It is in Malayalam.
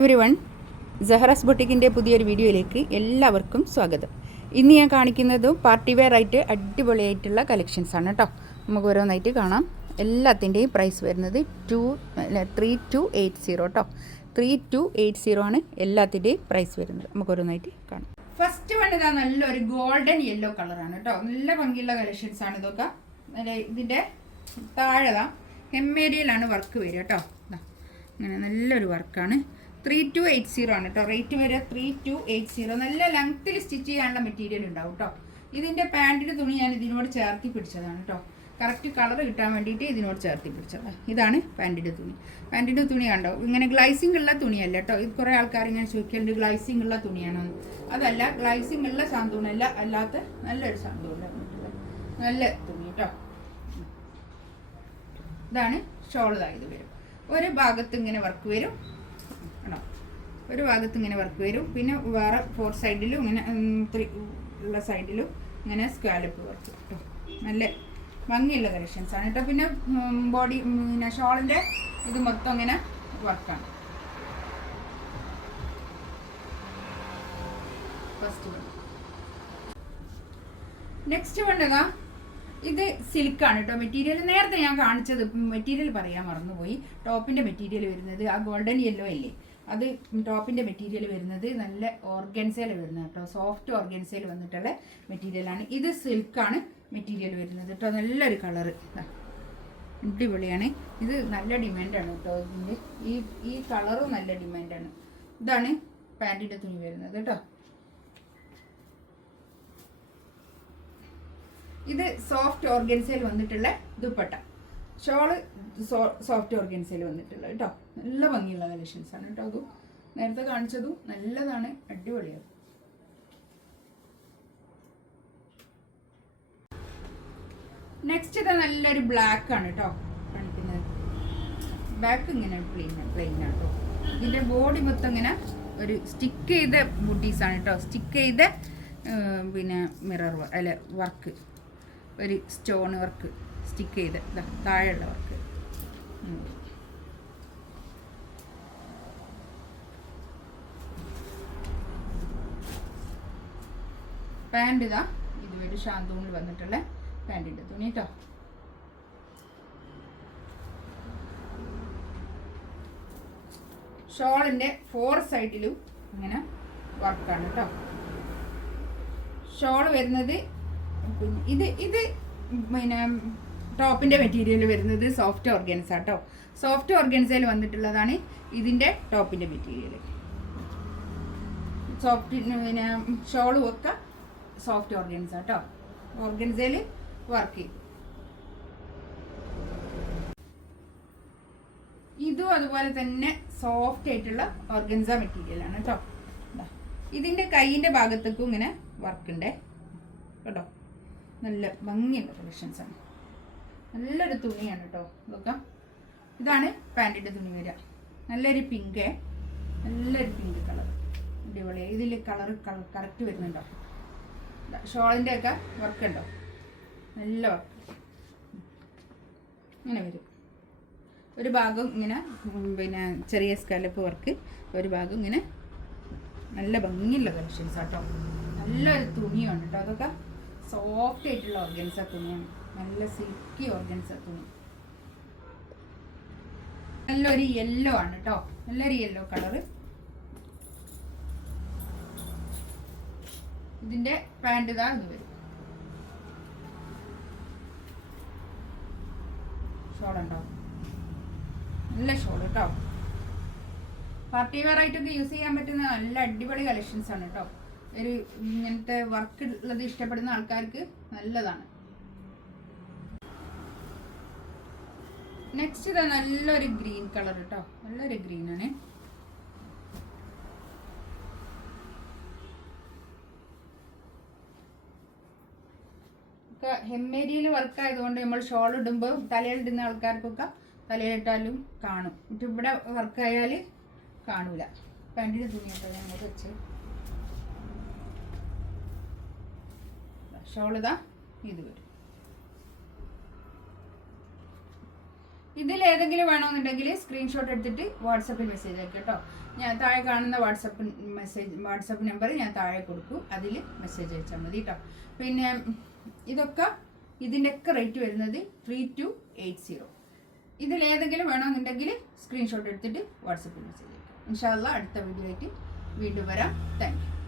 എവരിവൺ, സഹറാസ് ബൊട്ടിക്കിൻ്റെ പുതിയൊരു വീഡിയോയിലേക്ക് എല്ലാവർക്കും സ്വാഗതം. ഇന്ന് ഞാൻ കാണിക്കുന്നത് പാർട്ടി വെയർ ആയിട്ട് അടിപൊളിയായിട്ടുള്ള കളക്ഷൻസാണ് കേട്ടോ. നമുക്ക് ഓരോന്നായിട്ട് കാണാം. എല്ലാത്തിൻ്റെയും പ്രൈസ് വരുന്നത് 3280 കേട്ടോ. 3280 ആണ് എല്ലാത്തിൻ്റെയും പ്രൈസ് വരുന്നത്. നമുക്ക് ഓരോന്നായിട്ട് കാണാം. ഫസ്റ്റ് വൺ ഇതാ നല്ലൊരു ഗോൾഡൻ യെല്ലോ കളറാണ് കേട്ടോ. നല്ല ഭംഗിയുള്ള കളക്ഷൻസാണ് ഇതൊക്കെ. ഇതിൻ്റെ താഴെതാ ഹെമ്മേരിയയിലാണ് വർക്ക് വരിക കേട്ടോ. അങ്ങനെ നല്ലൊരു വർക്കാണ്. 3280 ആണ് കേട്ടോ. റേറ്റ് വരെ 3280. നല്ല ലെങ്ത്തിൽ സ്റ്റിച്ച് ചെയ്യാനുള്ള മെറ്റീരിയൽ ഉണ്ടാവും കേട്ടോ. ഇതിൻ്റെ പാൻറ്റിൻ്റെ തുണി ഞാൻ ഇതിനോട് ചേർത്തി പിടിച്ചതാണ് കേട്ടോ. കറക്റ്റ് കളർ കിട്ടാൻ വേണ്ടിയിട്ട് ഇതിനോട് ചേർത്തി പിടിച്ചതാണ്. ഇതാണ് പാൻറ്റിൻ്റെ തുണി. പാൻറ്റിൻ്റെ തുണി കണ്ടോ, ഇങ്ങനെ ഗ്ലൈസിംഗ് ഉള്ള തുണിയല്ല കേട്ടോ. ഇത് കുറേ ആൾക്കാർ ഇങ്ങനെ ചോദിക്കലുണ്ട് ഗ്ലൈസിംഗ് ഉള്ള തുണിയാണോ. അതല്ല, ഗ്ലൈസിംഗ് ഉള്ള സാന്തൂണല്ല, അല്ലാത്ത നല്ലൊരു സാന്തൂണ നല്ല തുണി കേട്ടോ. ഇതാണ് ഷോൾ. ഇത് വരും ഒരു ഭാഗത്ത് ഇങ്ങനെ വർക്ക് വരും ആണോ, ഒരു ഭാഗത്ത് ഇങ്ങനെ വർക്ക് വരും. പിന്നെ വേറെ 4 സൈഡിലും ഇങ്ങനെ 3 ഉള്ള സൈഡിലും ഇങ്ങനെ സ്കാലപ്പ് വർക്ക് കേട്ടോ. നല്ല ഭംഗിയുള്ള കളക്ഷൻസാണ് കേട്ടോ. പിന്നെ ബോഡി പിന്നെ ഷോളിൻ്റെ ഇത് മൊത്തം ഇങ്ങനെ വർക്കാണ്. First one. നെക്സ്റ്റ് വേണ്ടതാ ഇത് സിൽക്കാണ് കേട്ടോ. മെറ്റീരിയൽ നേരത്തെ ഞാൻ കാണിച്ചത് മെറ്റീരിയൽ പറയാൻ മറന്നുപോയി. ടോപ്പിൻ്റെ മെറ്റീരിയൽ വരുന്നത് ആ ഗോൾഡൻ യെല്ലോ അല്ലേ, അത് ടോപ്പിൻ്റെ മെറ്റീരിയൽ വരുന്നത് നല്ല ഓർഗൻസയിൽ വരുന്നത് കേട്ടോ. സോഫ്റ്റ് ഓർഗൻസയിൽ വന്നിട്ടുള്ള മെറ്റീരിയലാണ്. ഇത് സിൽക്കാണ് മെറ്റീരിയൽ വരുന്നത് കേട്ടോ. നല്ലൊരു കളറ്, അടിപൊളിയാണ്. ഇത് നല്ല ഡിമാൻഡാണ് കേട്ടോ. ഇതിൻ്റെ ഈ കളറും നല്ല ഡിമാൻഡാണ്. ഇതാണ് പാൻറ്റിൻ്റെ തുണി വരുന്നത് കേട്ടോ. ഇത് സോഫ്റ്റ് ഓർഗൻസയിൽ വന്നിട്ടുള്ള ദുപ്പട്ട. ഷോള് സോഫ്റ്റ് ഓർഗൻസയിൽ വന്നിട്ടുള്ള കേട്ടോ. നല്ല ഭംഗിയുള്ള കളക്ഷൻസ് ആണ് കേട്ടോ. അതും നേരത്തെ കാണിച്ചതും നല്ലതാണ്, അടിപൊളിയാണ്. നെക്സ്റ്റ് ഇത് നല്ലൊരു ബ്ലാക്ക് ആണ് കേട്ടോ കാണിക്കുന്നത്. ബ്ലാക്ക് ഇങ്ങനെ പ്ലെയിൻ ആണ് കേട്ടോ. ഇതിൻ്റെ ബോഡി മൊത്തം ഇങ്ങനെ ഒരു സ്റ്റിക്ക് ചെയ്ത ബുട്ടീസാണ് കേട്ടോ. സ്റ്റിക്ക് ചെയ്ത പിന്നെ മിറർ അല്ല വർക്ക്, ഒരു സ്റ്റോൺ വർക്ക് സ്റ്റിക്ക് ചെയ്ത് താഴെയുള്ള വർക്ക്. പാൻറ് ഇതാ ഇതുവരെ ഷാന്തൂണിൽ വന്നിട്ടുള്ള പാൻറ്റിൻ്റെ തുണി കേട്ടോ. ഷോളിൻ്റെ 4 സൈഡിലും ഇങ്ങനെ വർക്കാണ് കേട്ടോ. ഷോൾ വരുന്നത് ഇത് പിന്നെ ടോപ്പിൻ്റെ മെറ്റീരിയൽ വരുന്നത് സോഫ്റ്റ് ഓർഗൻസ കേട്ടോ. സോഫ്റ്റ് ഓർഗൻസയിൽ വന്നിട്ടുള്ളതാണ് ഇതിൻ്റെ ടോപ്പിൻ്റെ മെറ്റീരിയൽ. സോഫ്റ്റ് പിന്നെ ഷോളും ഒക്കെ സോഫ്റ്റ് ഓർഗൻസ കേട്ടോ. ഓർഗൻസയിൽ വർക്ക് ചെയ്യും. ഇതും അതുപോലെ തന്നെ സോഫ്റ്റ് ആയിട്ടുള്ള ഓർഗൻസ മെറ്റീരിയലാണ് കേട്ടോ. ഇതിൻ്റെ കൈയിൻ്റെ ഭാഗത്തേക്കും ഇങ്ങനെ വർക്കുണ്ട് കേട്ടോ. നല്ല ഭംഗിയുള്ള കളക്ഷൻസാണ്. നല്ലൊരു തുണിയാണ് കേട്ടോ. നോക്കാം, ഇതാണ് പാൻറ്റിൻ്റെ തുണി വരിക. നല്ലൊരു പിങ്ക്, നല്ലൊരു പിങ്ക് കളർ, അടിപൊളി. ഇതിൽ കളർ കറക്റ്റ് വരുന്നുണ്ടോ. ഷോളിൻ്റെ ഒക്കെ വർക്ക് ഉണ്ടോ, നല്ല വർക്ക് ഇങ്ങനെ വരും. ഒരു ഭാഗം ഇങ്ങനെ പിന്നെ ചെറിയ സ്കാലപ്പ് വർക്ക്, ഒരു ഭാഗം ഇങ്ങനെ. നല്ല ഭംഗിയുള്ള കളക്ഷൻസ് കേട്ടോ. നല്ലൊരു തുണിയാണ് കേട്ടോ. അതൊക്കെ സോഫ്റ്റ് ആയിട്ടുള്ള ഓർഗൻസ തുണിയാണ്. നല്ല സിൽക്കി ഓർഗൻസ തുണി. നല്ലൊരു യെല്ലോ ആണ് കേട്ടോ. നല്ലൊരു യെല്ലോ കളറ്. ഇതിന്റെ പാൻറ് ഇതാ ഇത് വരും. ഷോൾ ഉണ്ടാവും, നല്ല ഷോൾ കേട്ടോ. പാർട്ടി വെയർ ആയിട്ടൊക്കെ യൂസ് ചെയ്യാൻ പറ്റുന്ന നല്ല അടിപൊളി കളക്ഷൻസ് ആണ് കേട്ടോ. ഒരു ഇങ്ങനത്തെ വർക്ക് ഉള്ളത് ഇഷ്ടപ്പെടുന്ന ആൾക്കാർക്ക് നല്ലതാണ്. നെക്സ്റ്റ് ഇതാ നല്ലൊരു ഗ്രീൻ കളർ കേട്ടോ. നല്ലൊരു ഗ്രീനാണ്. ഹെമ്മേരിയയിൽ വർക്ക് ആയതുകൊണ്ട് നമ്മൾ ഷോൾ ഇടുമ്പോൾ തലയിലിടുന്ന ആൾക്കാർക്കൊക്കെ തലയിലിട്ടാലും കാണും. ഇവിടെ വർക്കായാൽ കാണൂല. പാൻറ്റിൻ്റെ തുണിയൊക്കെ ഞങ്ങൾ വെച്ച് ഷോൾ ഇതാ ഇത് വരും. ഇതിലേതെങ്കിലും വേണമെന്നുണ്ടെങ്കിൽ സ്ക്രീൻഷോട്ട് എടുത്തിട്ട് വാട്സപ്പിൽ മെസ്സേജ് അയക്കാം കേട്ടോ. ഞാൻ താഴെ കാണുന്ന വാട്സപ്പ് നമ്പർ ഞാൻ താഴെ കൊടുക്കും, അതിൽ മെസ്സേജ് അയച്ചാൽ മതി കേട്ടോ. പിന്നെ ഇതിൻ്റെയൊക്കെ റേറ്റ് വരുന്നത് 3280. ഇതിലേതെങ്കിലും വേണമെന്നുണ്ടെങ്കിൽ സ്ക്രീൻഷോട്ട് എടുത്തിട്ട് വാട്സപ്പിൽ മെസ്സേജ് അയക്കാം. ഇൻഷാ അല്ലാഹ് അടുത്ത വീഡിയോ ആയിട്ട് വീണ്ടും വരാം. Thank you.